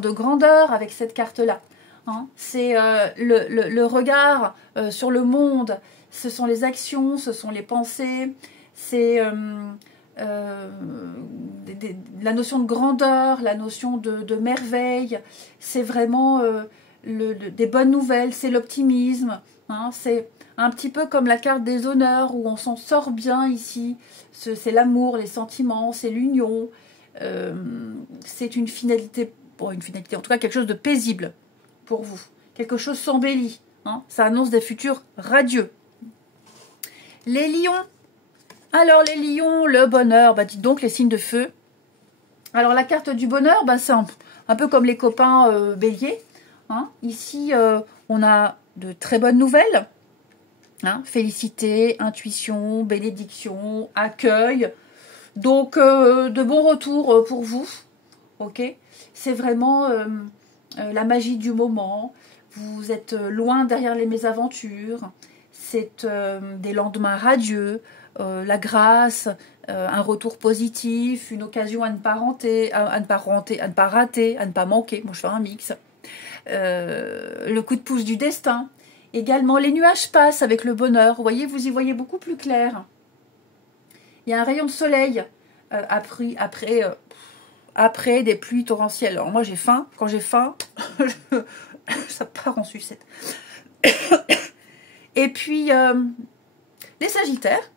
de grandeur avec cette carte-là. Hein, c'est le regard sur le monde, ce sont les actions, ce sont les pensées, c'est la notion de grandeur, la notion de merveille, c'est vraiment des bonnes nouvelles, c'est l'optimisme, hein, c'est un petit peu comme la carte des honneurs où on s'en sort bien ici, c'est l'amour, les sentiments, c'est l'union, c'est une finalité, en tout cas quelque chose de paisible. Pour vous. Quelque chose s'embellit. Hein, ça annonce des futurs radieux. Les lions. Alors les lions, le bonheur. Bah dites donc les signes de feu. Alors la carte du bonheur, bah, c'est un peu comme les copains béliers. Hein, ici, on a de très bonnes nouvelles. Hein, félicité, intuition, bénédiction, accueil. Donc de bons retours pour vous. Ok. C'est vraiment... la magie du moment, vous êtes loin derrière les mésaventures, c'est des lendemains radieux, la grâce, un retour positif, une occasion à ne pas rater, à ne pas manquer, moi je fais un mix, le coup de pouce du destin. Également, les nuages passent avec le bonheur, vous voyez, vous y voyez beaucoup plus clair. Il y a un rayon de soleil après des pluies torrentielles. Alors moi j'ai faim, quand j'ai faim, ça part en sucette. Et puis les sagittaires,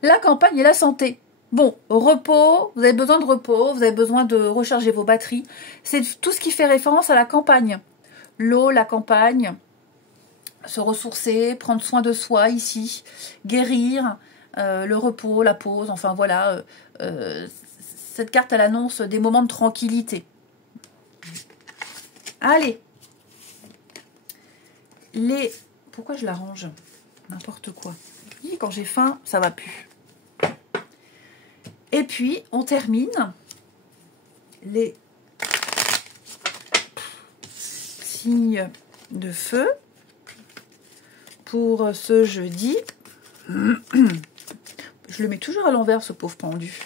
la campagne et la santé. Bon, repos, vous avez besoin de repos, vous avez besoin de recharger vos batteries. C'est tout ce qui fait référence à la campagne. L'eau, la campagne, se ressourcer, prendre soin de soi ici, guérir, le repos, la pause, enfin voilà. Cette carte, elle annonce des moments de tranquillité. Allez. Pourquoi je la range? N'importe quoi. Quand j'ai faim, ça va plus. Et puis, on termine les signes de feu pour ce jeudi. Je le mets toujours à l'envers, ce pauvre pendu.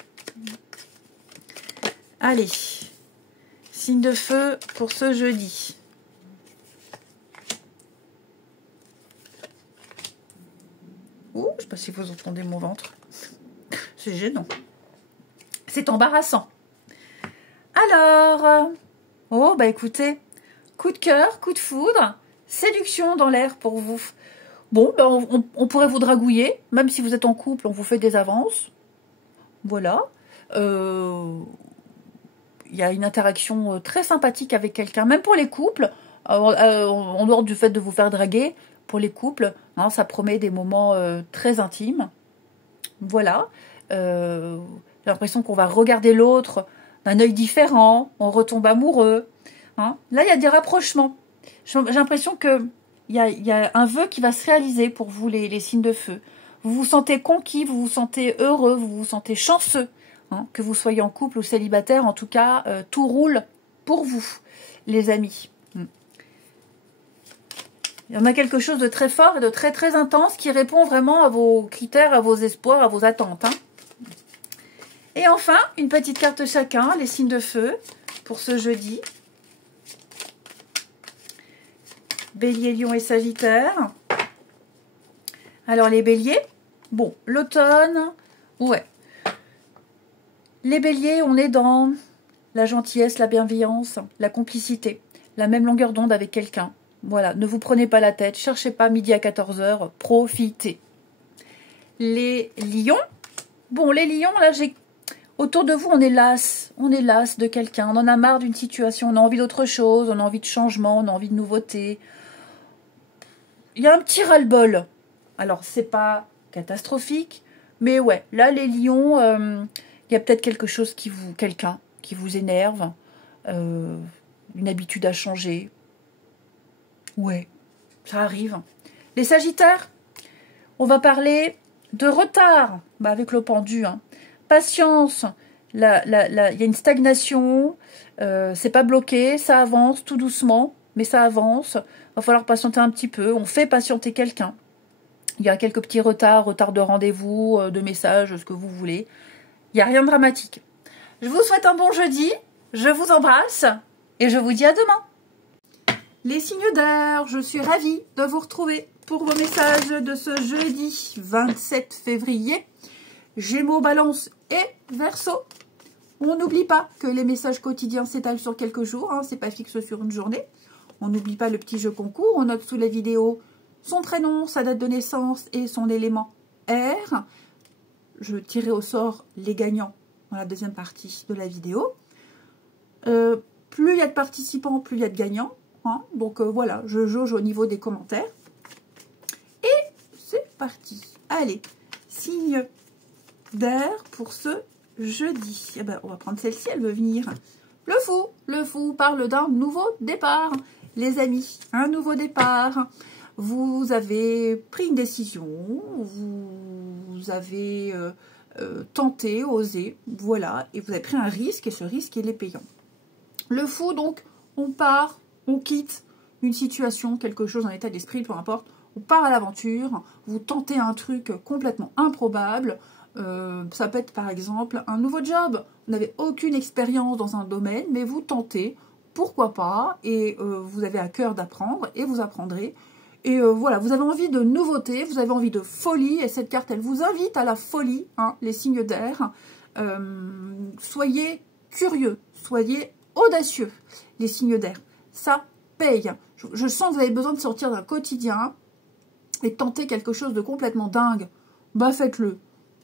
Allez, signe de feu pour ce jeudi. Ouh, je ne sais pas si vous entendez mon ventre. C'est gênant. C'est embarrassant. Alors, oh bah écoutez, coup de cœur, coup de foudre, séduction dans l'air pour vous. Bon, ben on pourrait vous dragouiller, même si vous êtes en couple, on vous fait des avances. Voilà. Il y a une interaction très sympathique avec quelqu'un, même pour les couples, en dehors du fait de vous faire draguer, pour les couples, hein, ça promet des moments très intimes. Voilà. J'ai l'impression qu'on va regarder l'autre d'un œil différent, on retombe amoureux. Hein. Là, il y a des rapprochements. J'ai l'impression que il y a un vœu qui va se réaliser pour vous, les signes de feu. Vous vous sentez conquis, vous vous sentez heureux, vous vous sentez chanceux. Hein, que vous soyez en couple ou célibataire, en tout cas, tout roule pour vous, les amis. Il y en a quelque chose de très fort et de très très intense qui répond vraiment à vos critères, à vos espoirs, à vos attentes. Hein. Et enfin, une petite carte chacun, les signes de feu, pour ce jeudi. Bélier, Lion et Sagittaire. Alors les béliers, bon, l'automne, ouais. Les béliers, on est dans la gentillesse, la bienveillance, la complicité, la même longueur d'onde avec quelqu'un. Voilà, ne vous prenez pas la tête, cherchez pas midi à 14 h, profitez. Les lions, bon, les lions, là, autour de vous, on est las de quelqu'un, on en a marre d'une situation, on a envie d'autre chose, on a envie de changement, on a envie de nouveauté. Il y a un petit ras-le-bol. Alors, c'est pas catastrophique, mais ouais, là, les lions, il y a peut-être quelque chose quelqu'un qui vous énerve, une habitude à changer. Ouais, ça arrive. Les sagittaires, on va parler de retard, bah avec le pendu, hein. Patience, il y a une stagnation, c'est pas bloqué, ça avance tout doucement, mais ça avance. Va falloir patienter un petit peu, on fait patienter quelqu'un. Il y a quelques petits retard de rendez-vous, de messages, ce que vous voulez. Il n'y a rien de dramatique. Je vous souhaite un bon jeudi, je vous embrasse et je vous dis à demain. Les signes d'air, je suis ravie de vous retrouver pour vos messages de ce jeudi 27 février. Gémeaux, Balance et Verseau. On n'oublie pas que les messages quotidiens s'étalent sur quelques jours, hein, c'est pas fixe sur une journée. On n'oublie pas le petit jeu concours, on note sous la vidéo son prénom, sa date de naissance et son élément R. Je tirerai au sort les gagnants dans la deuxième partie de la vidéo. Plus il y a de participants, plus il y a de gagnants. Hein. Donc voilà, je jauge au niveau des commentaires. Et c'est parti. Allez, signe d'air pour ce jeudi. Eh ben, on va prendre celle-ci, elle veut venir. Le fou parle d'un nouveau départ. Les amis, un nouveau départ. Vous avez pris une décision, vous avez tenté, osé, voilà, et vous avez pris un risque, et ce risque, il est payant. Le fou, donc, on part, on quitte une situation, quelque chose, un état d'esprit, peu importe, on part à l'aventure, vous tentez un truc complètement improbable, ça peut être par exemple un nouveau job, vous n'avez aucune expérience dans un domaine, mais vous tentez, pourquoi pas, et vous avez à cœur d'apprendre, et vous apprendrez. Et voilà, vous avez envie de nouveauté, vous avez envie de folie, et cette carte, elle vous invite à la folie, hein, les signes d'air. Soyez curieux, soyez audacieux, les signes d'air. Ça paye. Je sens que vous avez besoin de sortir d'un quotidien et tenter quelque chose de complètement dingue. Bah faites-le.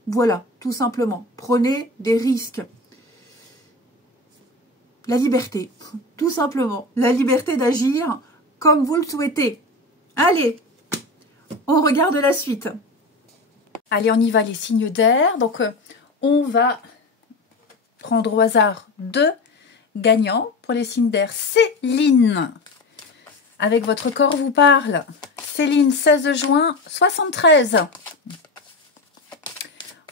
Voilà, tout simplement. Prenez des risques. La liberté, tout simplement. La liberté d'agir comme vous le souhaitez. Allez, on regarde la suite. Allez, on y va, les signes d'air. Donc, on va prendre au hasard 2 gagnants pour les signes d'air. Céline, avec votre corps vous parle. Céline, 16 juin 73.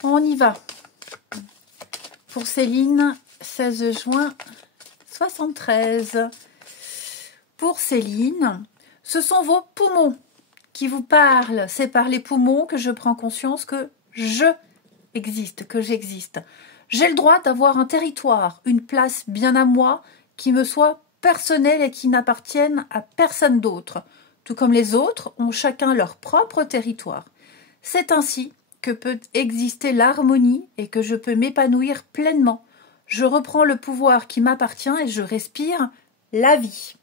On y va. Pour Céline, 16 juin 73. Pour Céline, ce sont vos poumons qui vous parlent. C'est par les poumons que je prends conscience que je existe, que j'existe. J'ai le droit d'avoir un territoire, une place bien à moi, qui me soit personnelle et qui n'appartienne à personne d'autre. Tout comme les autres ont chacun leur propre territoire. C'est ainsi que peut exister l'harmonie et que je peux m'épanouir pleinement. Je reprends le pouvoir qui m'appartient et je respire la vie.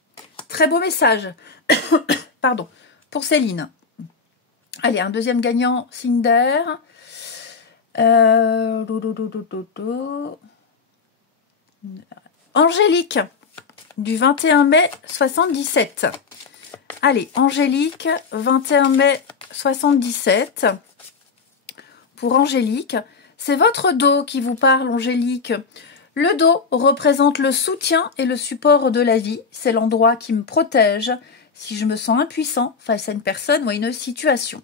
Très beau message. Pardon. Pour Céline. Allez, un deuxième gagnant, signe d'air. Angélique, du 21 mai 77. Allez, Angélique, 21 mai 77. Pour Angélique, c'est votre dos qui vous parle, Angélique. Le dos représente le soutien et le support de la vie. C'est l'endroit qui me protège si je me sens impuissant face à une personne ou à une situation.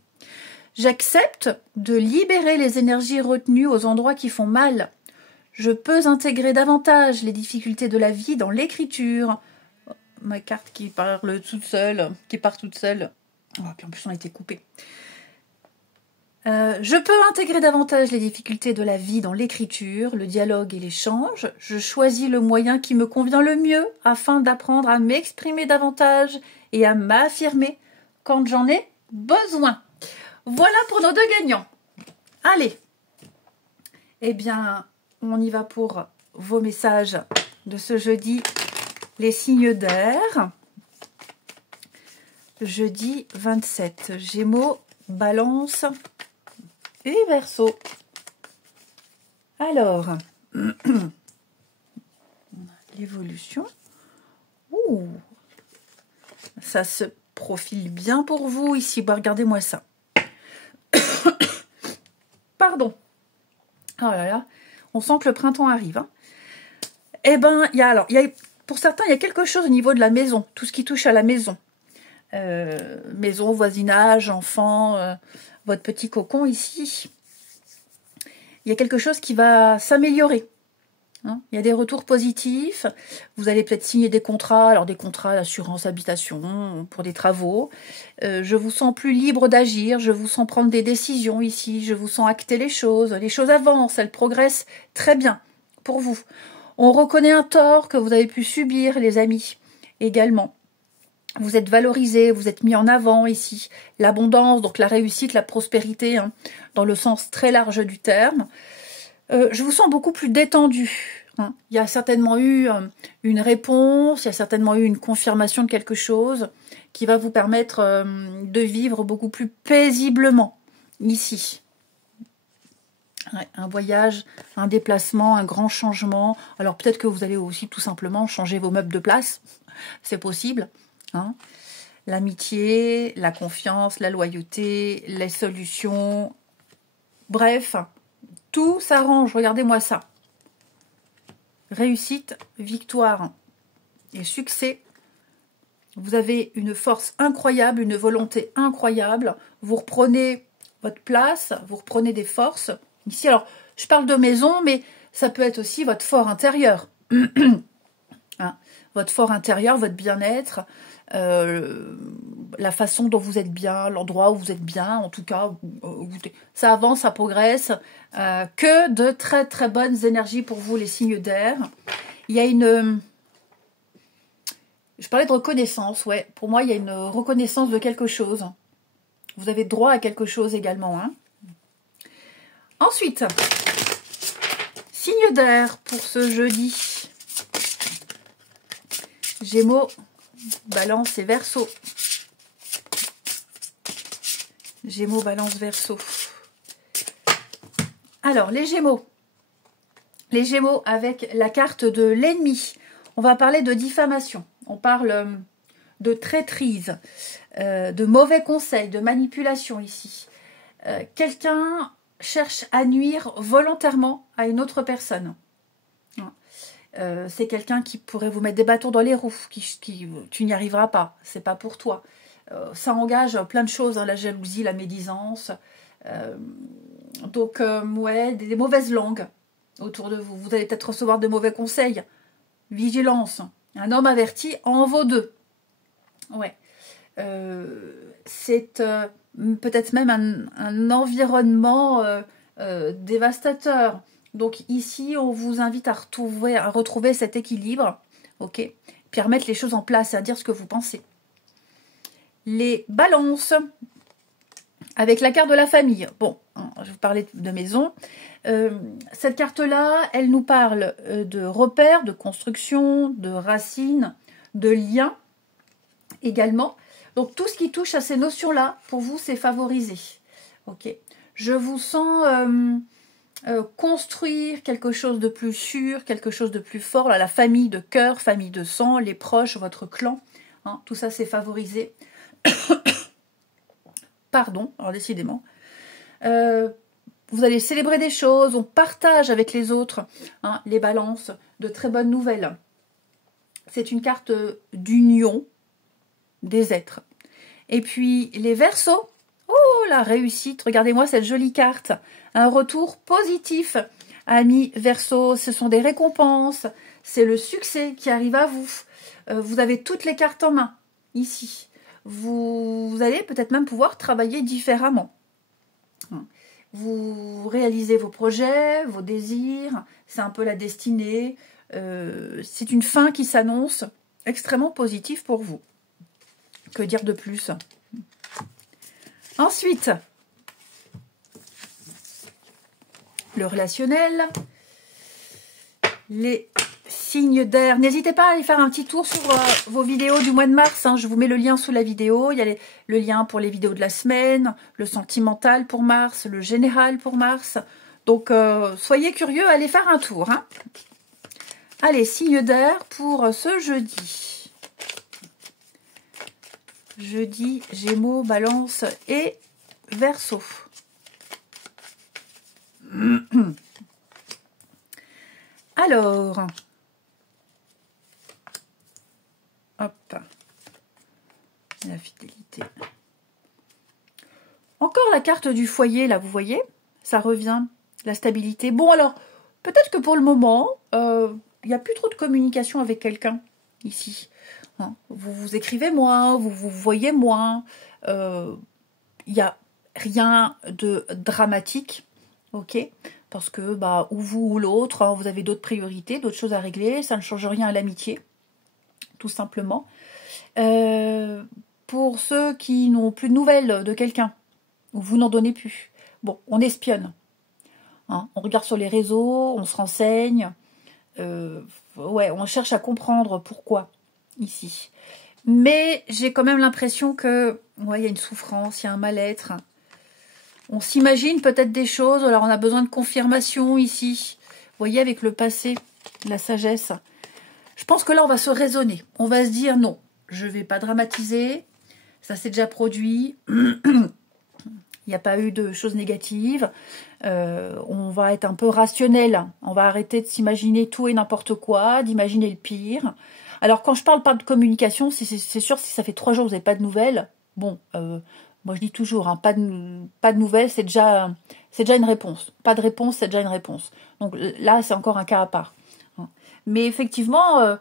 J'accepte de libérer les énergies retenues aux endroits qui font mal. Je peux intégrer davantage les difficultés de la vie dans l'écriture. Ma carte qui parle toute seule, qui part toute seule. Oh, puis en plus, on a été coupé. Je peux intégrer davantage les difficultés de la vie dans l'écriture, le dialogue et l'échange. Je choisis le moyen qui me convient le mieux afin d'apprendre à m'exprimer davantage et à m'affirmer quand j'en ai besoin. Voilà pour nos deux gagnants. Allez. Eh bien, on y va pour vos messages de ce jeudi, les signes d'air. Jeudi 27, Gémeaux, Balance et Verseau. Alors, l'évolution. Ouh, ça se profile bien pour vous ici. Bah, regardez-moi ça. Pardon. Oh là là, on sent que le printemps arrive. Hein. Eh ben, pour certains, il y a quelque chose au niveau de la maison, tout ce qui touche à la maison. Maison, voisinage, enfants, votre petit cocon ici. Il y a quelque chose qui va s'améliorer. Hein. Il y a des retours positifs. Vous allez peut-être signer des contrats, alors des contrats d'assurance habitation pour des travaux. Je vous sens plus libre d'agir, je vous sens prendre des décisions ici, je vous sens acter les choses avancent, elles progressent très bien pour vous. On reconnaît un tort que vous avez pu subir, les amis, également. Vous êtes valorisé, vous êtes mis en avant ici. L'abondance, donc la réussite, la prospérité, hein, dans le sens très large du terme. Je vous sens beaucoup plus détendu. Hein. Il y a certainement eu une réponse, il y a certainement eu une confirmation de quelque chose qui va vous permettre de vivre beaucoup plus paisiblement ici. Ouais, un voyage, un déplacement, un grand changement. Alors peut-être que vous allez aussi tout simplement changer vos meubles de place. C'est possible. Hein. L'amitié, la confiance, la loyauté, les solutions. Bref, tout s'arrange. Regardez-moi ça. Réussite, victoire et succès. Vous avez une force incroyable, une volonté incroyable. Vous reprenez votre place, vous reprenez des forces. Ici, alors, je parle de maison, mais ça peut être aussi votre fort intérieur. Hein, votre fort intérieur, votre bien-être, la façon dont vous êtes bien, l'endroit où vous êtes bien, en tout cas, ça avance, ça progresse. Que de très très bonnes énergies pour vous, les signes d'air. Il y a une... Je parlais de reconnaissance, ouais. Pour moi, il y a une reconnaissance de quelque chose. Vous avez droit à quelque chose également. Hein. Ensuite, signe d'air pour ce jeudi. Gémeaux, Balance et Verseau. Gémeaux, Balance, Verseau. Alors, les Gémeaux. Les Gémeaux avec la carte de l'ennemi. On va parler de diffamation. On parle de traîtrise, de mauvais conseils, de manipulation ici. Quelqu'un cherche à nuire volontairement à une autre personne. C'est quelqu'un qui pourrait vous mettre des bâtons dans les roues, tu n'y arriveras pas, c'est pas pour toi. Ça engage plein de choses, hein, la jalousie, la médisance. Ouais, des mauvaises langues autour de vous. Vous allez peut-être recevoir de mauvais conseils. Vigilance. Un homme averti en vaut deux. Ouais. C'est peut-être même un environnement dévastateur. Donc ici, on vous invite à retrouver cet équilibre, ok? Puis à remettre les choses en place, à dire ce que vous pensez. Les balances, avec la carte de la famille. Bon, je vais vous parler de maison. Cette carte-là, elle nous parle de repères, de construction, de racines, de liens également. Donc tout ce qui touche à ces notions-là, pour vous, c'est favorisé. Ok. Je vous sens construire quelque chose de plus sûr, quelque chose de plus fort. Là, la famille de cœur, famille de sang, les proches, votre clan. Hein, tout ça, c'est favorisé. Pardon, alors décidément. Vous allez célébrer des choses, on partage avec les autres, hein, les balances, de très bonnes nouvelles. C'est une carte d'union des êtres. Et puis les Verseaux, oh la réussite, regardez-moi cette jolie carte, un retour positif. Amis Verseaux, ce sont des récompenses, c'est le succès qui arrive à vous. Vous avez toutes les cartes en main, ici. Vous allez peut-être même pouvoir travailler différemment. Vous réalisez vos projets, vos désirs, c'est un peu la destinée. C'est une fin qui s'annonce extrêmement positive pour vous. Que dire de plus? Ensuite, le relationnel, les signes d'air. N'hésitez pas à aller faire un petit tour sur vos vidéos du mois de mars. Hein. Je vous mets le lien sous la vidéo. Il y a le lien pour les vidéos de la semaine, le sentimental pour mars, le général pour mars. Donc, soyez curieux, allez faire un tour. Hein. Allez, signe d'air pour ce jeudi. Jeudi, Gémeaux, Balance et Verseau. Alors, hop, la fidélité. Encore la carte du foyer, là, vous voyez, ça revient, la stabilité. Bon, alors, peut-être que pour le moment, il n'y a plus trop de communication avec quelqu'un, ici. Hein, vous vous écrivez moins, vous vous voyez moins. Il n'y a rien de dramatique, ok? Parce que, bah, ou vous ou l'autre, hein, vous avez d'autres priorités, d'autres choses à régler. Ça ne change rien à l'amitié, tout simplement. Pour ceux qui n'ont plus de nouvelles de quelqu'un, ou vous n'en donnez plus, bon, on espionne. Hein, on regarde sur les réseaux, on se renseigne. Ouais, on cherche à comprendre pourquoi, ici. Mais j'ai quand même l'impression que, ouais, il y a une souffrance, il y a un mal-être. On s'imagine peut-être des choses, alors on a besoin de confirmation ici. Vous voyez, avec le passé, la sagesse. Je pense que là, on va se raisonner. On va se dire, non, je ne vais pas dramatiser. Ça s'est déjà produit. Il n'y a pas eu de choses négatives. On va être un peu rationnel. On va arrêter de s'imaginer tout et n'importe quoi, d'imaginer le pire. Alors, quand je parle pas de communication, c'est sûr, si ça fait 3 jours que vous n'avez pas de nouvelles, bon... moi, je dis toujours, hein, pas de nouvelles, c'est déjà une réponse. Pas de réponse, c'est déjà une réponse. Donc là, c'est encore un cas à part. Mais effectivement,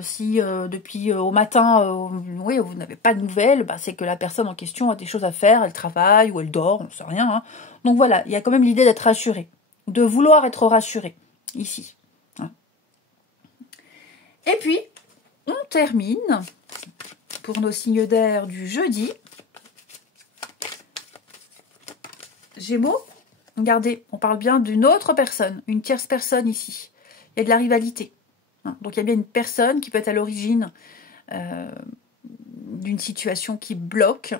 si depuis au matin, oui, vous n'avez pas de nouvelles, bah, c'est que la personne en question a des choses à faire, elle travaille ou elle dort, on ne sait rien. Hein. Donc voilà, il y a quand même l'idée d'être rassuré, de vouloir être rassuré, ici. Hein. Et puis, on termine pour nos signes d'air du jeudi. Gémeaux, regardez, on parle bien d'une autre personne, une tierce personne ici. Il y a de la rivalité. Hein. Donc il y a bien une personne qui peut être à l'origine d'une situation qui bloque.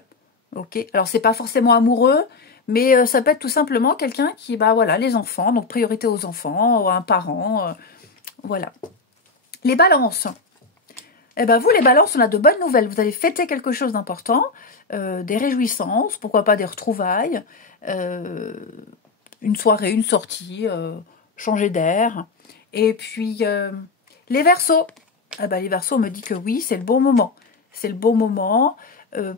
Okay. Alors c'est pas forcément amoureux, mais ça peut être tout simplement quelqu'un qui, bah voilà, les enfants, donc priorité aux enfants, un parent, voilà. Les balances. Eh ben vous, les balances, on a de bonnes nouvelles. Vous allez fêter quelque chose d'important, des réjouissances, pourquoi pas des retrouvailles, une soirée, une sortie, changer d'air. Et puis, les Verseaux. Eh ben, les Verseaux me disent que oui, c'est le bon moment. C'est le bon moment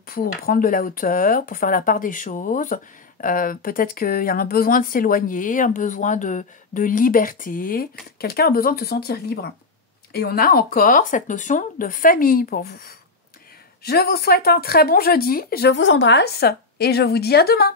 pour prendre de la hauteur, pour faire la part des choses. Peut-être qu'il y a un besoin de s'éloigner, un besoin de liberté. Quelqu'un a besoin de se sentir libre. Et on a encore cette notion de famille pour vous. Je vous souhaite un très bon jeudi, je vous embrasse et je vous dis à demain.